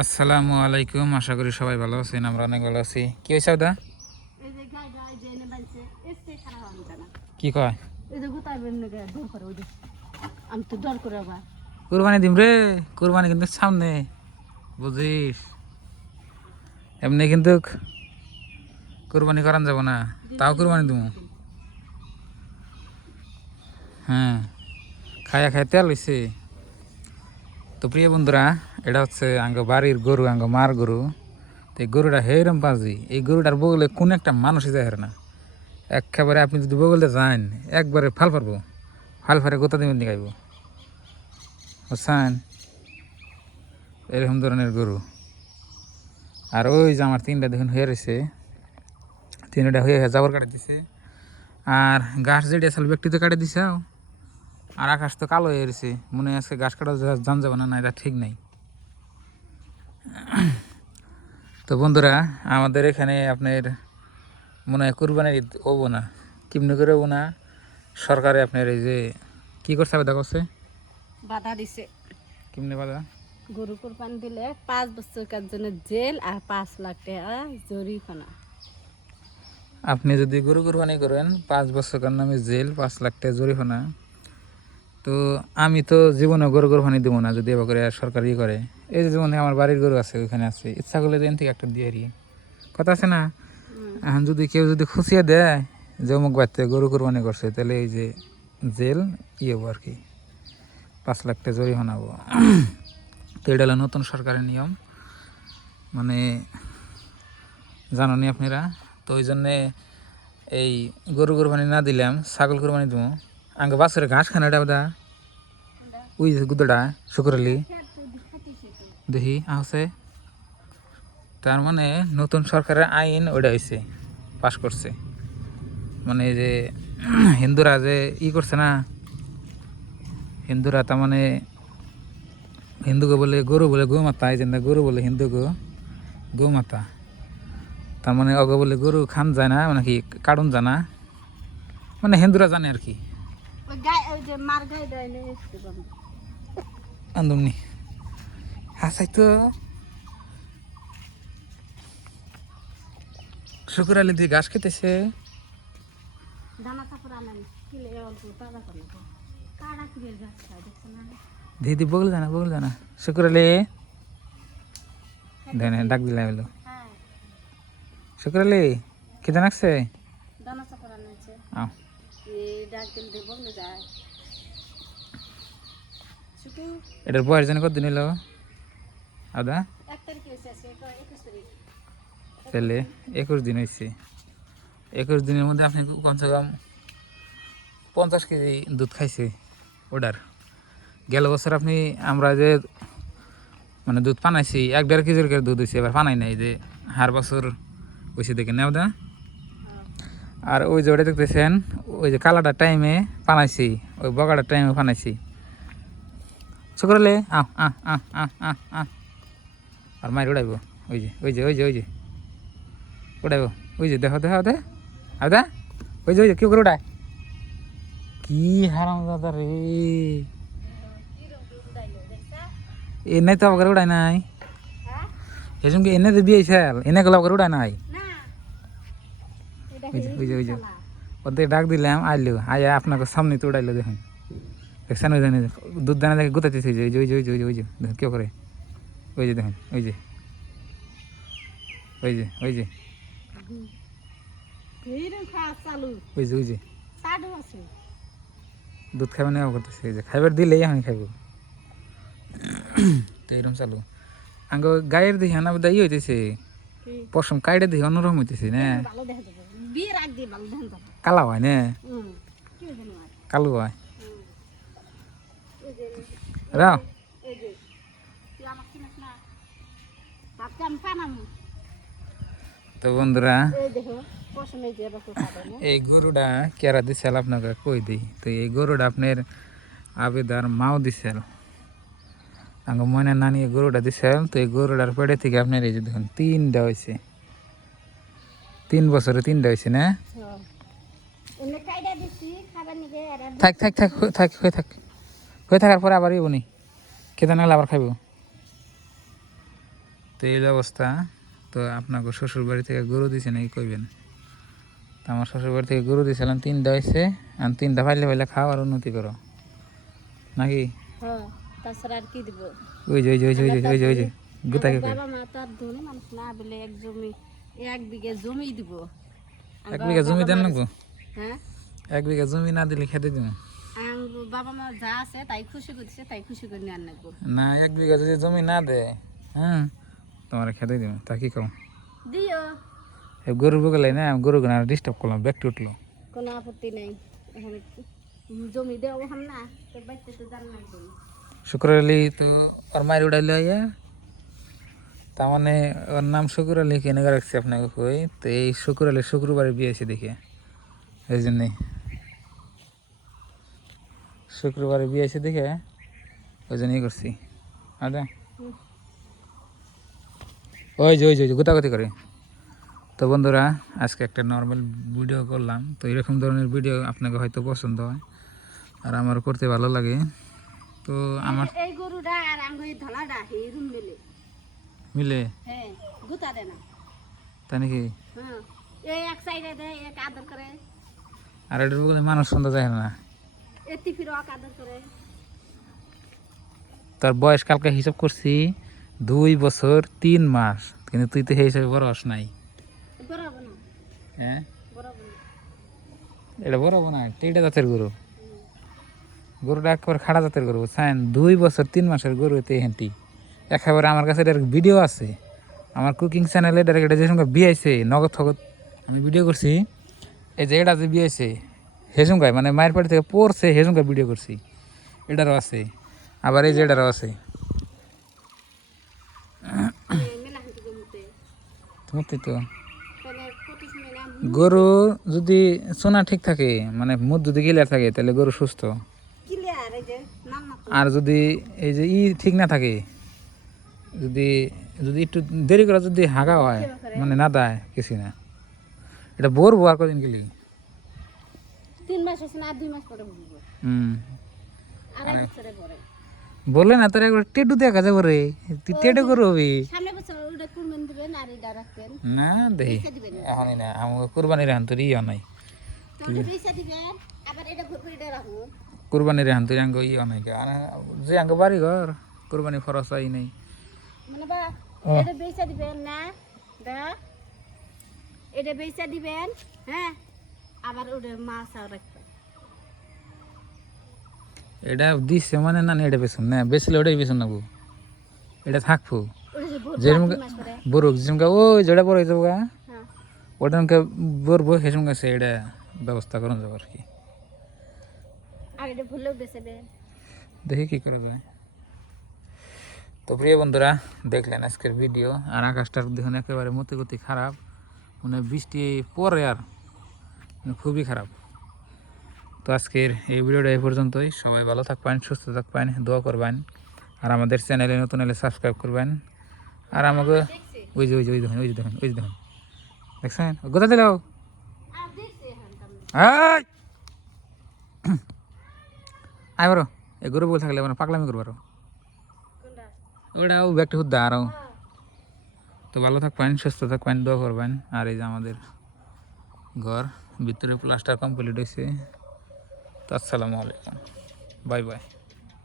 আসসালামু আলাইকুম, আশা করি সবাই ভালো আছেন। আমরা অনেক ভালো আছি। কি হয়েছে ওদা? কি কয়? কুরবানি দিম রে, কুরবানি কিন্তু সামনে, বুঝিস? এমনি কিন্তু কুরবানি করান যাব না, তাও কুরবানি দিব। হ্যাঁ, খায়া খায় তেল হয়েছে। তো প্রিয় বন্ধুরা, এটা হচ্ছে আঙ্গ বাড়ির গরু, আঙ্গ মার গরু। তো এই গরুটা হেরম পাজি, এই গরুটার বগলে কোন একটা মানুষই যায় না। একেবারে আপনি যদি বগলে যান, একবারে ফাল পারবো, ফাল ফারে গোতা দিবেন দেখাইব, বুঝছেন? এরকম ধরনের গরু। আর ওই যে আমার তিনটা দেখুন হয়ে রয়েছে, তিনটা হয়ে জাবর কাটে দিছে। আর গাছ যেটা আসলে ব্যক্তিতে কাটে দিছে, আর আকাশ তো কালো হয়ে রয়েছে, মনে হয় আজকে গাছ কাটা যান যাবে না, এটা ঠিক নাই। তো বন্ধুরা, আমাদের এখানে আপনার মনে হয় কুরবানির ঈদ হবো না, কেমনি করে হবো না? সরকারে আপনার এই যে কি করছে, আবেদন করছে, বাধা দিছে। কেমনি বাধা? গরু কোরবানি দিলে 5 বছরের জন্য জেল আর 5 লাখ টাকা জরিমানা। আপনি যদি গরু কুরবানি করেন 5 বছর নামে জেল, 5 লাখ টাকা জরিমানা। তো আমি তো জীবনে গরু কুরবানি দেবো না যদি এবার করে সরকার ই করে। এই যে জীবনে আমার বাড়ির গরু আছে, ওইখানে আছে, ইচ্ছা করলে দিন থেকে একটা দিয়ে হারিয়ে কথা আছে না। এখন যদি কেউ যদি খুশিয়ে দেয় যে অমুক বাড়িতে গরু কুরবানি করছে, তাহলে এই যে জেল হবো আর কি, 5 লাখ টাকা জরিমানা হবো। তো এটা হলো নতুন সরকারের নিয়ম, মানে জানি আপনারা। তো ওই জন্যে এই গরু কুরবানি না দিলাম, ছাগল কুরবানি দেবো। আগে বাছরে ঘাস খানা এটা বোধা ওই যে গুদোটা শুকুরালি দেখি আছে। তার মানে নতুন সরকারের আইন ওটা হয়েছে, পাশ করছে। মানে যে হিন্দুরা যে করছে না, হিন্দুরা তার মানে হিন্দুকে বলে গরু বলে গোমাতা, এই যে গরু বলে হিন্দুকে গোমাতা। তার মানে অগ বলে গরু খান যায় না, মানে কি কাটুন জানা, মানে হিন্দুরা জানে আর কি। আন্দমনি হাসাই তো শুকুর আলী দিয়ে ঘাস খেতেছে। দিদি বগল জানা শুকুর আলী দেনে ডাক দিলে বলো, শুকুর আলী খেতে নাকছে। এটার বয়স জানি কতদিন হলো আদা? তাহলে 21 দিন হয়েছে। 21 দিনের মধ্যে আপনি কমসে কম 50 কেজি দুধ খাইছে ওটার। গেল বছর আপনি আমরা যে মানে দুধ পানাইছি 1-1.5 কেজির দুধ হয়েছে, এবার পানাই নাই, যে হার বছর হয়েছে দেখে নেও দা। আর ওই যে ওটা দেখতেছেন, ওই যে কালাটার টাইমে পানাইছি, ওই বগাটার টাইমে পানাইছি। শুক্রলে আহ আহ আহ আহ আহ আহ আর মায়ের উড়াইব, ওই যে ওই যে ওই যে ওই যে উড়াইব, ওই যে দেখো দেখো দে আদা, ওই যে ওই যে কেউ করে উড়ায়। কি হারাম দাদা রে, এনে তো আবার উড়ায় নাই, এসম কি এনে দিয়ে এনে গেলে আবার উড়ায় নাই। ওই যে ওই যে ওই যে ওদের ডাক দিলাম, আইলো আয়া আপনাকে সামনে তো উড়াইলো, দেখুন দেখছেন, ওই জন্য দুধ দানা দেখে গুতাইতেছে, ওই যে ওই যে ওই যে ওই যে ওই যে দেখুন কেউ করে, ওই যে দেখুন ওই যে ওই যে ওই যে ওই যে ওই যে দুধ খাবে না করতেছে, এই যে খাইবার দিলেই আমি খাইব। তো এরকম চালু আঙ্গ গায়ের দিকে না বোধ হইতেছে, পশম কাইডে দিকে অন্যরকম হইতেছে না, কালা হয় না, কালো হয় রাও। তো বন্ধুরা, এই গরুটা কেরা দিছিল আপনাকে কই দিই। তো এই গরুটা আপনার আবেদার মাও দিছিল, আঙ্গ ময়না নানি এই গরুটা দিছিল। তো এই গরুটার পেটে থেকে আপনার এই যে দেখুন 3টা হয়েছে, 3 বছরে 3টা হয়েছে না। থাক থাক থাক থাক হয়ে থাক, হয়ে থাকার পরে আবার ইবনি খেতে নাহলে আবার খাইব। এই অবস্থা। তো আপনাকে শ্বশুর বাড়ি থেকে গরু দিছে নাকি কইবেন। তো আমার শ্বশুর বাড়ি থেকে গরু দিয়েছিলাম 3টা হয়েছে, আর 3টা পাইলে পাইলে খাও আর উন্নতি করো নাকি। হ্যাঁ, তাছাড়া আর কি দিব? ওই যে ওই যে ওই যে ওই যে ওই যে ওই যে গুতাকে কই বাবা মা তো আর ধনী মানুষ না, বলে এক বিঘে জমি দিব। 1 বিঘা জমি দেন নাকবো? হ্যাঁ, 1 বিঘা জমি না দিলে খেতে দিব বাবা মা যা আছে তাই খুশি করছে, তাই খুশি করে নিয়ে আনবো না। 1 বিঘা যদি জমি না দেয়, হ্যাঁ, তোমার খেতে দিব। তা কি কম দিও, গরু বগলাই না, গরু গান ডিস্টার্ব করলাম, ব্যাগটি উঠলো। কোনো আপত্তি নেই। এখন জমি দেওয়া হম না, তোর বাড়িতে তো জান না। শুক্র আলী তো ওর মায়ের উড়াইল আইয়া, তার মানে ওর নাম শুক্র আলী কেনে রাখছি আপনাকে কই। তো এই শুক্র আলী শুক্রবারে বিয়ে আছে দেখে, এই জন্যে শুক্রবারে বিয়ে আছে দেখে ওই জন্যই করছি। আরে ওই যে ওই যে গোতাগতি করে। তো বন্ধুরা, আজকে একটা নর্মাল ভিডিও করলাম। তো এরকম ধরনের ভিডিও আপনাকে হয়তো পছন্দ হয়, আর আমার করতে ভালো লাগে। তো আমার এই গরুটা আর আঙ্গুই ধলাটা এরুম মিলে মিলে, হ্যাঁ, গুতা দে না। তাই নাকি? হ্যাঁ, এই এক সাইডে দে, এক আদর করে, আর এটার বলে মানুষ সুন্দর যায় না। এতি ফিরে এক আদর করে। তার বয়স কালকে হিসাব করছি 2 বছর 3 মাস, কিন্তু তুই তো সেই হিসাবে বড় হস নাই। বরাবর না, হ্যাঁ, বরাবর না। এটা বড় হবো না, এটা জাতের গরু। গরুটা একেবারে খাড়া জাতের গরু, বুঝছেন? 2 বছর 3 মাসের গরু এতে হেঁটি একেবারে। আমার কাছে এটার ভিডিও আছে, আমার কুকিং চ্যানেলে। এটা যে সঙ্গে বিয়েছে নগদ ফগদ আমি ভিডিও করছি। এই যে এটা যে বিয়েছে হেসুঙ্গায়, মানে মায়ের বাড়ি থেকে পড়ছে হেসুঙ্গায় ভিডিও করছি, এটারও আছে। আবার এই যে এটারও আছে। মেলা হাঁটি জমিতে তোমার তো তাহলে কত শুনে না। গরু যদি সোনা ঠিক থাকে, মানে মুখ যদি ক্লিয়ার থাকে, তাহলে গরু সুস্থ। ক্লিয়ার, এই যে নাম না তো। আর যদি এই যে ঠিক না থাকে, যদি যদি একটু দেরি করে যদি হাগা হয়, মানে না দেয় কিছু না, এটা বলবো আর কদিন গেলি। 3 মাস আছে না, আর 2 মাস পরে বুঝবো। আড়াই বছরে পরে বললে না তোর একবার টেটু দেখা যাবো রে, তুই টেটু করবি সামনে বছর ওটা কুরবান দিবেন আর এটা রাখবেন, না? দেখি পয়সা দিবেন, এখনই না, আমাকে কোরবানির হান তোর ইয়ে নাই। তাহলে পয়সা দিবেন। আবার এটা ঘুরবে, এটা রাখবো। কোরবানির হান তোর আঙ্গ ইয়ে নাই, আর যে আঙ্গ বাড়ি ঘর কোরবানি খরচ আই নাই। মানে বা এটা পয়সা দিবেন না, দা এটা পয়সা দিবেন। হ্যাঁ, আবার ওটা মাছ আর রাখবেন। এটা দিচ্ছে মানে না, এটা বেসন না, বেসলে ওটাই বেসন নাবো, এটা থাকবো। ওটা যে ভোর যেরকম 2 মাস পরে। বরুক যেরকম ওই যেটা বড় হয়ে যাবো গা, হ্যাঁ, ওটাকে বলবো সেসম গেছে, এটা ব্যবস্থা করা যাবে আর কি। আর এটা ভুললেও বেঁচে দেন। দেখি কী করা যায়। তো প্রিয় বন্ধুরা, দেখলেন আজকের ভিডিও। আর আকাশটার দেখুন একেবারে মতি গতি খারাপ, মানে বৃষ্টি পরে আর মানে খুবই খারাপ। তো আজকের এই ভিডিওটা এই পর্যন্তই। সবাই ভালো থাকবেন, সুস্থ থাকবেন, দোয়া করবেন। আর আমাদের চ্যানেলে নতুন হলে সাবস্ক্রাইব করবেন। আর আমাকে ওই যে ওই যে ওই দেখুন, ওই যে দেখুন, ওই যে দেখুন, দেখছেন কোথা দিল? আর দেখছি এখন তুমি। আয় বারো, এই গরু বলে থাকলে মানে পাগলামি করবো আরো। কোনটা? ওটা ও ব্যাগটা হুদ্দা আরো। তো ভালো থাকবেন, সুস্থ থাকবেন, দোয়া করবেন। আর এই যে আমাদের ঘর ভিতরে প্লাস্টার কমপ্লিট হয়েছে। তো আসসালামু আলাইকুম, বাই বাই।